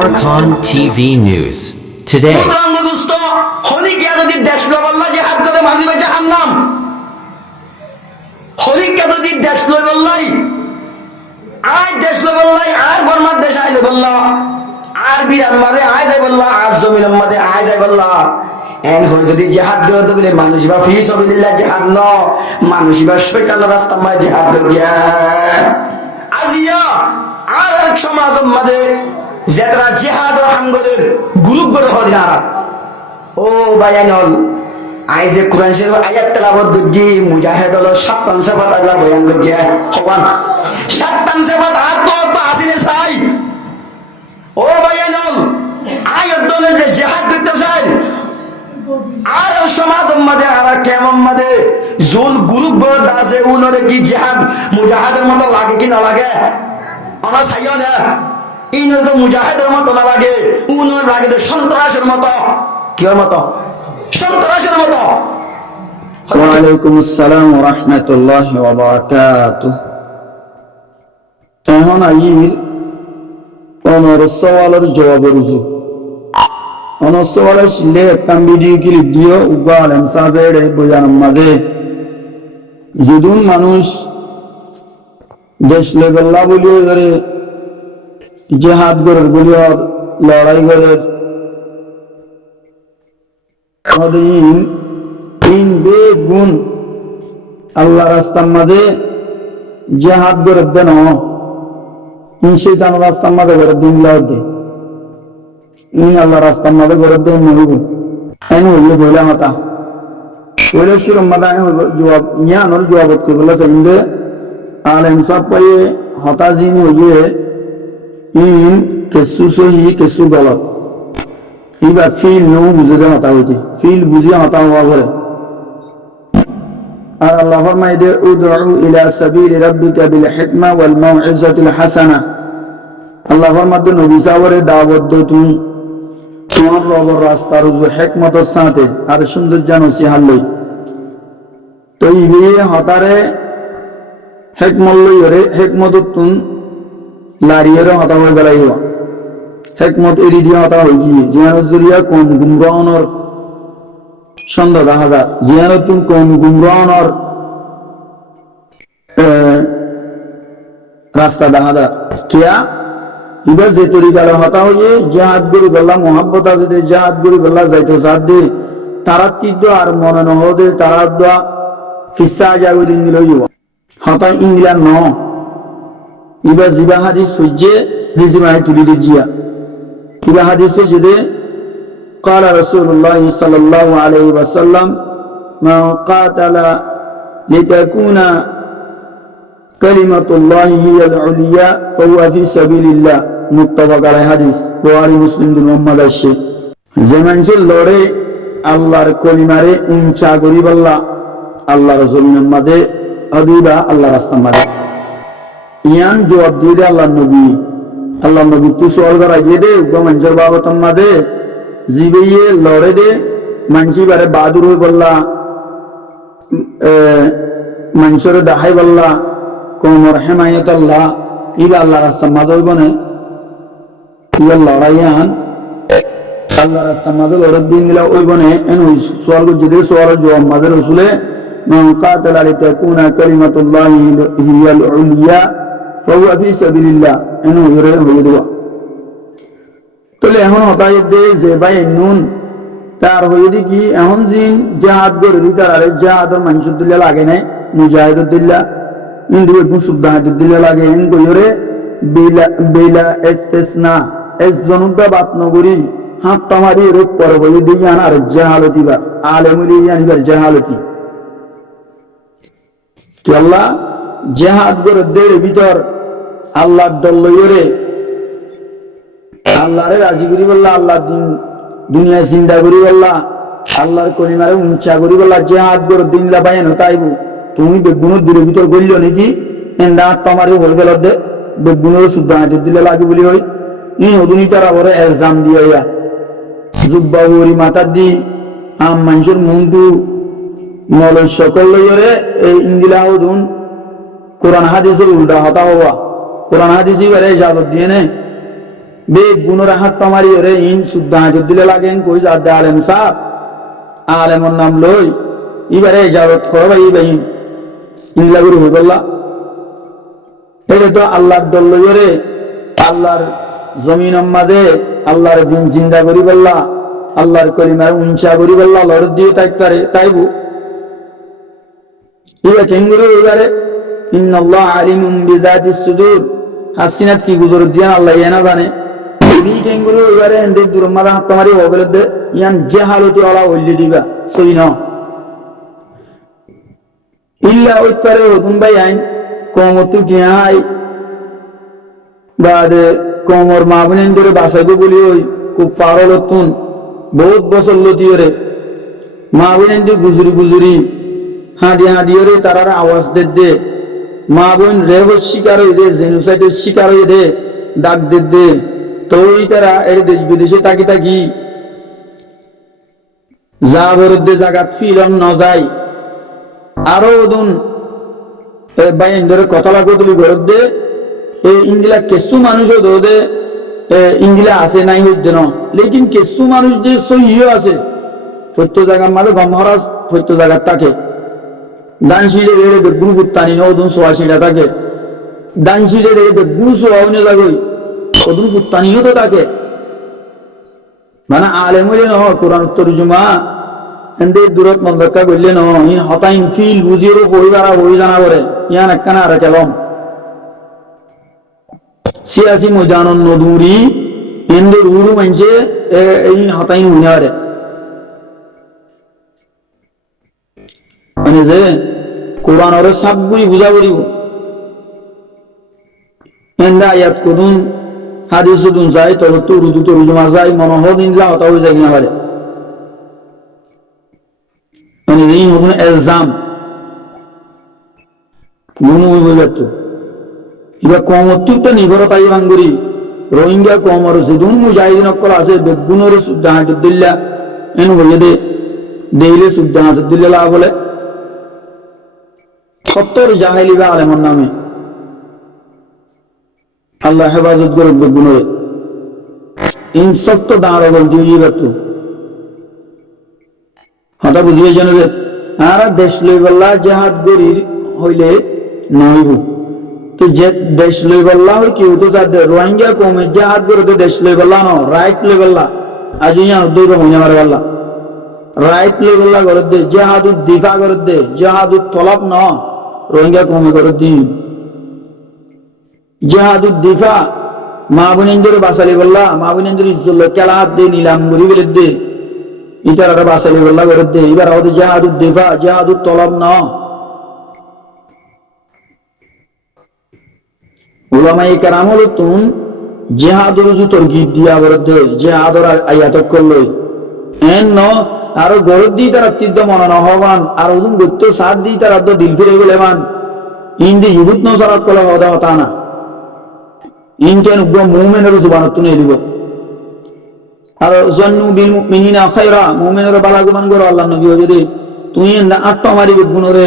Arakan TV News. Today, N হল যদি জিহাদ করতে বলে মানুষ বা ফি সাবিলিল্লাহ জিহাদ ন মানুষ বা শয়তানের রাস্তা মা জিহাদ গিয়া আজিয়া আর এক সমাজের মধ্যে যেটা জিহাদ ও হাঙ্গরের গ্রুপ করে হল না ও বায়ানল আইজে কোরআন শরীফ আয়াত তেলাওয়াত করছি মুজাহিদ হলো 57 সেবাত আল্লাহ বয়ান করছে হওয়ান 57 সেবাত আত্ম আসিনে চাই ও বায়ানল আয়াত দলে যে জিহাদ করতে চাই আর সমাজের মধ্যে আর কেমন মধ্যে জোন গ্রুপ বড় আছে উনরে কি জিহাদ মুজাহিদের মতো লাগে কি না লাগে আমরা চাইও না ইনর তো মুজাহিদের মতো না লাগে উনর লাগে তো সন্ত্রাসের মতো কির মতো সন্ত্রাসের মতো ওয়া আলাইকুম আসসালাম ওয়া রাহমাতুল্লাহি ওয়া বারাকাতুহু এখন আইর অনর সওয়ালের জবাব রুজু অনর সওয়ালের শিলে একটা ভিডিও ক্লিপ দিও উগাল এমসাজের বয়ান মাঝে যদুন মানুষ দেশ লেভেল্লা বলিও করে জিহাদ করে বলিও লড়াই করে তিন বেগুন আল্লাহ রাস্তার মাঝে জিহাদ করে দেন শয়তান রাস্তার মাঝে করে দিন লাও দে ইন আল্লাহ রাস্তার মাঝে করে দেন মহিব এন হইলে বইলা হতা বইলে শিরম মাদায় জবাব ইয়ানোর জবাব করবলা চাইন্দে আর ইনসাফ পাইয়ে হতা জিন হইয়ে ইন কেসু সহি কেসু গলত এবার ফিল নৌ বুঝে হতা হইতে ফিল বুঝিয়ে হতা হওয়া বলে আর আল্লাহ ফরমাইদে উদউ ইলা সাবিল রাব্বিকা বিল হিকমা ওয়াল মাউইজাতিল হাসানা আল্লাহ ফরমাদে নবী সাওয়ারে দাওয়াত দো তুমি তোমার রবের রাস্তার হিকমতের সাথে আর সুন্দর নসিহত লই তো ইবে হতারে হিকমত লইরে হিকমতুন লারিয়রে হতা হয়ে গলাইও হিকমত এরি দিয়া হতা হই গিয়ে জিয়ানত জরিয়া কোন গুমরাহনর সন্দেহ দেখা যায় জিয়ানতুন কোন গুমরাহনর রাস্তা দেখা যায় কিয়া এবার যে তরিকালে হতা হইয়ে জিহাদ করি বললাম মোহাব্বত আছে যে জিহাদ করি বললাম যাইতো সাথ দে তারা কিন্তু আর মনে নহদে তারা দোয়া ফিসা যাবে দিন দিল হতা ইংল্যান্ড ন এবার জিবা হাদিস সূর্যে রিজিমাই তুলি দিজিয়া এবার হাদিসে যদি قال رسول الله صلى الله عليه وسلم من قاتل لتكون كلمة الله هي العليا فهو في سبيل الله متفق على حديث বুখারী মুসলিম দুই নম্বর আসে যেমন যে লড়ে আল্লাহর কলিমারে উঁচা করি বল্লা আল্লাহ রাসূলের মাঝে আদিবা আল্লাহ রাস্তা মারে ইয়ান জবাব দিয়ে আল্লাহ নবী তো সওয়াল করা দে গমঞ্জর বাবতম মাঝে জিবেয়ে লড়ে দে মানসি বারে বাহাদুর হয়ে বললা মানুষের দাহাই বললা কোমর হেমায়ত আল্লাহ ইবা আল্লাহ রাস্তা মাদল বনে ইবা লড়াইয়ান আল্লাহ রাস্তা মাদল লড়াই দিন দিলা ওই বনে এন ওই সোয়াল যদি সোয়াল জবাব মাদে রসুলে মান কাতালা লিতাকুনা কালিমাতুল্লাহি হিয়াল উলিয়া ফাহুয়া ফি সাবিলিল্লাহ এন ওরে হয়ে দেওয়া তাহলে এখন হতাই দে যে ভাই নুন তার হয়ে দি কি এখন জিন জিহাদ করে দিতার আরে জিহাদের মানুষের দিলে লাগে নাই মুজাহিদের দিল্লা ইন্দু একদম সুদ্দাহাদের দিলে লাগে এন কইরে বেলা ইস্তিসনা এস জনুদা বাত নগরী হাত তামারি রোগ করে বলে দিয়ে আনার জাহালতি বা আলেমুলি আনিবার জাহালতি কি আল্লাহ জিহাদ করে দের ভিতর আল্লাহর দল লইরে আল্লাহরে রাজি করি বললা আল্লাহ দিন দুনিয়া চিন্তা করি বললা আল্লাহর কলিমারে উঁচা করি বললা জিহাদ করে দিন লা বাইন তাইবু তুমি বেগুনের দূরের ভিতর গইল নাকি এন্ডা তোমারই হল গেল দে বেগুনের শুদ্ধ হাতে দিলে লাগে বলি হই ইন অদুনি তারা ওরে এলজাম দিয়ে ইয়া জুব্বা ওরি মাথা দি আম মানুষের মুন্ডু মলের সকল লইরে এই ইংলা হদুন কোরআন হাদিসের উল্টা হতা হওয়া কোরআন হাদিসই বারে ইজাজত দিয়ে নে বে গুণরা হাত পামারি ওরে ইন শুদ্ধ হাজত দিলে লাগেন কই যা দে আলেম সাহ আলেমর নাম লই এবারে ইজাজত করবাই বাই ইংলা গুরু হয়ে বললা এটা তো আল্লাহর দল লই ওরে আল্লাহর জমিন মাঝে আল্লাহর দিন জিন্দা করি বললা আল্লাহর কলিমার উঞ্চা করি বললা লড় দিয়ে থাকতারে তাইবু এবার কেঙ্গুরু এবারে ইন্নাল্লাহ আলিমুম বিযাতিস সুদূর হাসিনাত কি গুজর দিয়ান আল্লাহ এনা জানে বি কেঙ্গুরু এবারে এন্দের দুরমারা তোমারি ওবেলদে ইয়ান জাহালতি ওলা ওল্লি দিবা সই ন ইল্লা উত্তরে ওদুন ভাই আইন কমতু জিহাই বাদে কোমর মাবনেন ধরে বাসাইবো বলি ওই খুব ফারলতুন বহুত বছর লতিয়রে মাবনেন দি গুজুরি হাঁটি ওরে তারার আওয়াজ দে মা বোন রেবত শিকার হয়ে দে জেনোসাইডের শিকার হয়ে দে ডাক দে তোই তারা এর দেশ বিদেশে তাকি যা বরদ্দে জাগাত ফিরন ন যায় আরো ওদুন বাইন ধরে কথা লাগো তুলি ঘরত দে এই ইংলা কিছু মানুষ দে ইংলা আছে নাই হইতে ন লেকিন কিছু মানুষ যে সহিও আছে সত্য জায়গার মাঝে গম হরাজ সত্য জায়গার থাকে দানশিলে রে বেগুন ফুটানি ন ওদুন সোয়াশিলা থাকে দানশিলে রে বেগুন সোয়াউনে লাগই ওদুন ফুটানিও তো থাকে মানে আলেম হইলে ন কোরআন তরজুমা এন্দের দূরত মন্দকা করলে ন ইন হতাইন ফিল বুঝিরও হই জানা করে ইয়ান একখানা আর কেলম সিয়াসি ময়দানন নদুরি এন্দের উরু মানছে এই হতাইন হইনারে মানে যে কোরআন ওরে সবগুলি বুঝা পড়িব এন্দা আয়াত করুন হাদিস দুন যায় তবে তো উর্দু তরজমা যায় মনোহর ইনলা হতা হয়ে যায় কিনা পারে মানে এই হবুন এলজাম গুণ হইব তো এবার কমত্তুটা নির্ভরতা বাঙ্গুরি রোহিঙ্গা কমর যেদুন মুজাহিদিন অকল আছে বেগুনরে শুদ্ধ হাঁটুর দিল্লা এন হইয়ে দে দেইলে শুদ্ধ হাঁটুর দিল্লা বলে 70 জাহেলি বা আলেমর নামে আল্লাহ হেফাজত করে বেগুনরে ইন সত্য দাঁড় গল দিয়ে তো হঠাৎ বুঝিয়ে জানো যে আর দেশ লই বললা জেহাদ গরির হইলে নইব তো যে দেশ লই বললা হই কি তো যা রোহিঙ্গা কমে জেহাদ করে তো দেশ লই বললা ন রাইট লই বললা আজ ইয়া দৌড় হইনা মারে বললা রাইট লই বললা করে দে জেহাদুদ দিফা করে দে জেহাদুদ তলব ন রোহিঙ্গা কমে করে দি জেহাদুদ দিফা মা বোনেন্দ্র বাসালি বললা মা বোনেন্দ্র ইজ্জত কেলা হাত দে নিলাম গরি বলে দে ইতারা বাসালি বললা করে দে এবার আমাদের জেহাদুদ দিফা জেহাদুদ তলব ন উলামায়ে কেরাম হলো তুন জেহাদুর জুতর গীত দিয়া বরদে জেহাদর আয়াত করলই এন ন আর গরদ দি তার তীর্থ মন নহবান আর ওদুন গত্য সাথ দি তার আদ দিল ফিরে গেলে মান ইন্দি ইহুদ নসারাত কলা হদা হতা না ইনকেন উগ্র মুমিনের জুবানত তুনে দিব আর জন্নু বিল মুমিনিনা খায়রা মুমিনের বালা গুমান গর আল্লাহ নবী যদি তুই না আট মারি গুণরে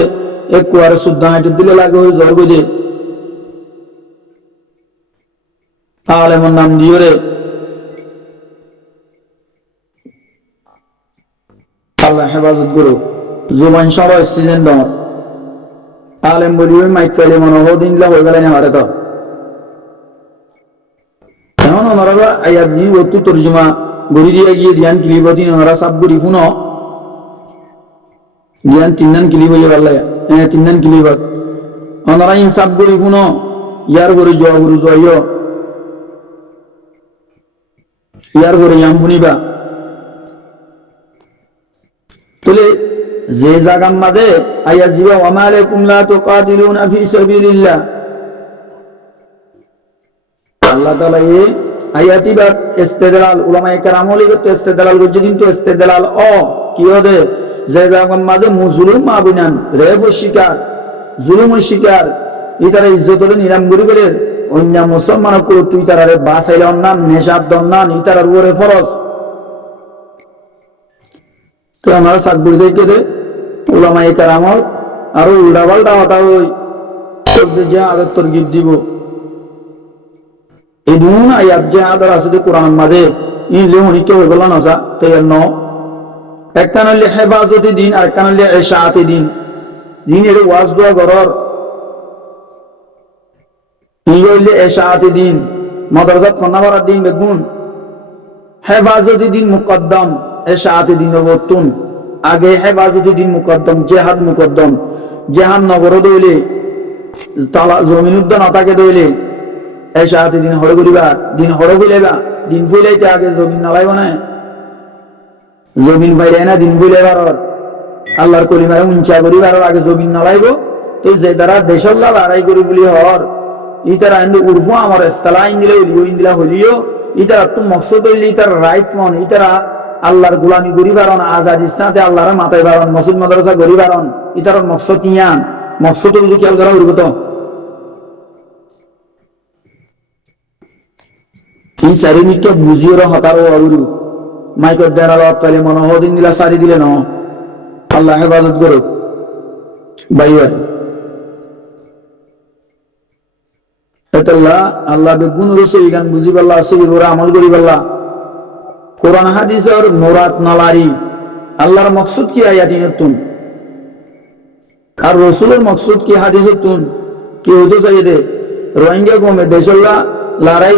এক কুয়ারে শুদ্ধ হাঁটে দিলে লাগে হয়ে জর্গ দে আলেমর নাম দিও রে আল্লাহ হেফাজত করুক জুবান সবাই এক্সিডেন্ট দম আলেম বলি ওই মাইক চাইলে মনে হো দিনলা হয়ে গেলে না হারে তো এখন ওনারা আয়াত জি ওতু তর্জমা গড়ি দিয়ে গিয়ে ধ্যান কিলিবতি ওনারা সব গড়ি শুনো ধ্যান তিনজন কিলি বলে পারলে তিনজন কিলিবত ওনারা ইন সব গড়ি শুনো ইয়ার করে জয় গুরু জয় ইয়ার করে ইয়াম শুনিবা তোলে যে জাগার মাঝে আয়াত জিবা ওয়া মা আলাইকুম লা তুকাতিলুনা ফি সাবিলিল্লাহ আল্লাহ তাআলা এই আয়াতি বা ইস্তেদলাল উলামায়ে কেরাম হলিগত ইস্তেদলাল গজে কিন্তু ইস্তেদলাল কি হদে যে জাগার মাঝে মুজলুম মাবিনান রেফ শিকার জুলুম শিকার ইতারা ইজ্জতরে নিরাম করি করে অন্য মুসলমান করে তুই তারারে বাসাইলে অন্যান নেশাদ দন্নান ইতারার উপরে ফরজ তো আমরা সাকবুল দেখে দে উলামায়ে কেরামল আর উল্টাপাল্টা হতা ওই যে আদর তরগিব দিব এই দুন আয়াত যে আদর আছে কোরআন মাঝে ইনলে হনিকে হয়ে গেল নসা তৈয়ার ন একটা নলে হেফাজতি দিন আর একটা নলে এশাআতি দিন দিন এর ওয়াজ দোয়া গরর ই হইলে এশাআতি দিন মাদ্রাসাত ফনাবারাত দিন বেগুন হেফাজতি দিন মুকদ্দম এশাআতি দিন বর্তুন আগে হেফাজতি দিন মুকদ্দম জিহাদ মুকদ্দম জিহাদ নগর দইলে তালা জমিন উদ্যান অতাকে দইলে এশাআতি দিন হড় করিবা দিন হড় ফিলাইবা দিন ফিলাইতে আগে জমিন নালাইব না জমিন ফাইলে না দিন ফিলাইবার আল্লাহর কলিমায় উঞ্চা করিবার আগে জমিন নালাইব তো যে দ্বারা দেশক লড়াই করি বলি হর ইতারা ইন্দু উর্ফু আমার ইস্তালা ইন্দিলা উলিও ইন্দিলা হলিও ইতারা তো মকসদ হইলে ইতার রাইট মন ইতারা আল্লাহর গোলামি করি পারন আজাদ ইসলাতে আল্লাহর মাথায় পারন মসজিদ মাদ্রাসা করি পারন ইতার মকসদ কিয়ান মকসদ বুঝি খেয়াল করা উর্গত এই চারিমিকে বুঝিও হতারো অবরু মাইকর দেড়াল অত্তালে মনোহদিন দিলা সারি দিলে ন আল্লাহ হেফাজত করো বাইবার এতাল্লাহ আল্লাহ বেগুন রসই গান বুঝি পাল্লা সই ওরা আমল করি পাল্লা কোরআন হাদিসের মুরাদ নালারি আল্লাহর মকসুদ কি আয়াতিনতুন আর রসুলের মকসুদ কি হাদিসতুন কি হতো চাইদে রোহিঙ্গা কমে দেশল্লা লড়াই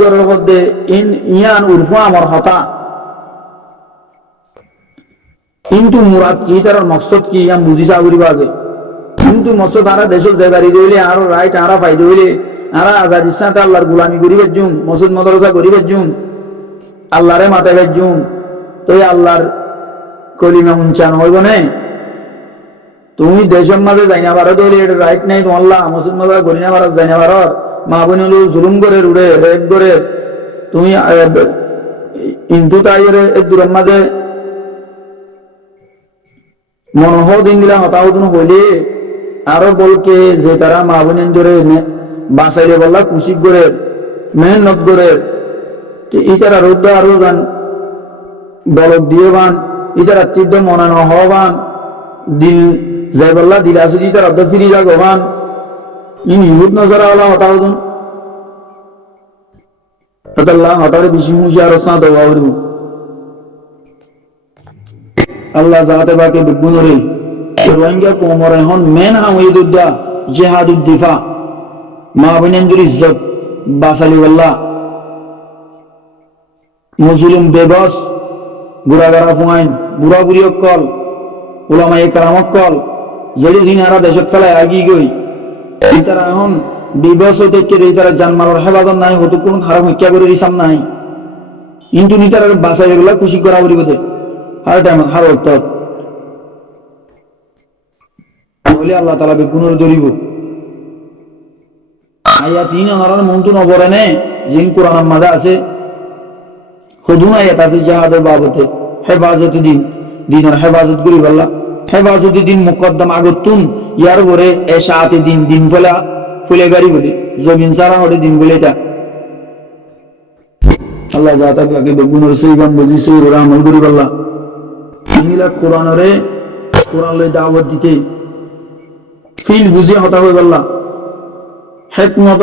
করার হদ্দে ইয়ান উর্ফু আমার হতা কিন্তু মুরাদ কি তার মকসদ কি ইয়ান বুঝি চাকরিবা আগে কিন্তু মকসদ আরা দেশের জায়গারি দইলে আরো রাইট আরা ফাইদা হইলে আরা আজাদ ইসলাতে আল্লাহর গোলামি করিবে জুম মসজিদ মাদ্রাসা করিবে জুম আল্লাহরে মাথায় বেজুম তো আল্লাহর কলিমা উঞ্চান হইব না তুমি দেশের মাঝে যাই না পারো দইলে এটা রাইট নাই তোমার মসজিদ মাদ্রাসা করি না পারো যাই না পারো মা বোন জুলুম করে রুড়ে রেপ করে তুমি ইন্দু তাইয়ের দূরের মাঝে মনোহদিন দিলা হতাহতন হইলে আরো বলকে যে তারা মা বোনের ধরে বাঁচাইলে বললা কুশিক করে মেহনত করে ইতারা রোদ্দ আরো যান বলক দিয়ে বান ইতারা তীর্থ মনানো হবান দিল যাই বললা দিল আছে ইতারা অর্ধ ফিরি যা গবান ইন ইহুদ নজরা হলা হতাহতন আল্লাহ হতারে বেশি হুঁশিয়ার রসনা দেওয়া হইল আল্লাহ যাতে বাকে বিগুণরে রোহিঙ্গা কোমর এখন মেন হামুদুদ্দা জিহাদুদ্দিফা মা বোনেন্দ্র ইজ্জত বাসালি আল্লাহ মুসলিম বেবস বুড়াগারা ফুয়াইন বুড়া বুড়ি অকল ওলামায়ে কেরাম অকল যেটি জিনারা দেশত ফেলায় আগি গই তারা এখন বিবস থেকে তারা জানমালের হেফাজত নাই হতো কোনো খারাপ হত্যা করে রিসাম নাই কিন্তু নিতারা বাসাই এগুলা খুশি করা করিব দে হার টাইম হার উত্তর বলে আল্লাহ তাআলা বেগুনের ধরিব আয়াত 3 অনারার মন্তু নবরে নে জিন কোরআনের মাঝে আছে খুদুন আয়াত আছে জিহাদের বাবতে হেফাজত দিনের হেফাজত করি আল্লাহ হেফাজত দিন মুকদ্দম আগতুন ইয়ার পরে এশাআতি দিন ফলা ফুলে গাড়ি বলি জমিন সারা হড়ে দিন বলে এটা আল্লাহ যাতা আগে বেগুনের সেই গান বুঝি সেই ওরা আমল করি আল্লাহ ইংলা কোরআনরে কোরআন লই দাওয়াত দিতে ফিল বুঝে হতা হয়ে গেল হেকমত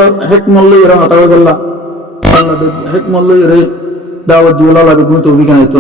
লই এরা হতা হয়ে গেল আল্লাহ হেকমত লই রে দাওয়াত দিওলা লাগে তুমি তৌফিক আনাইতো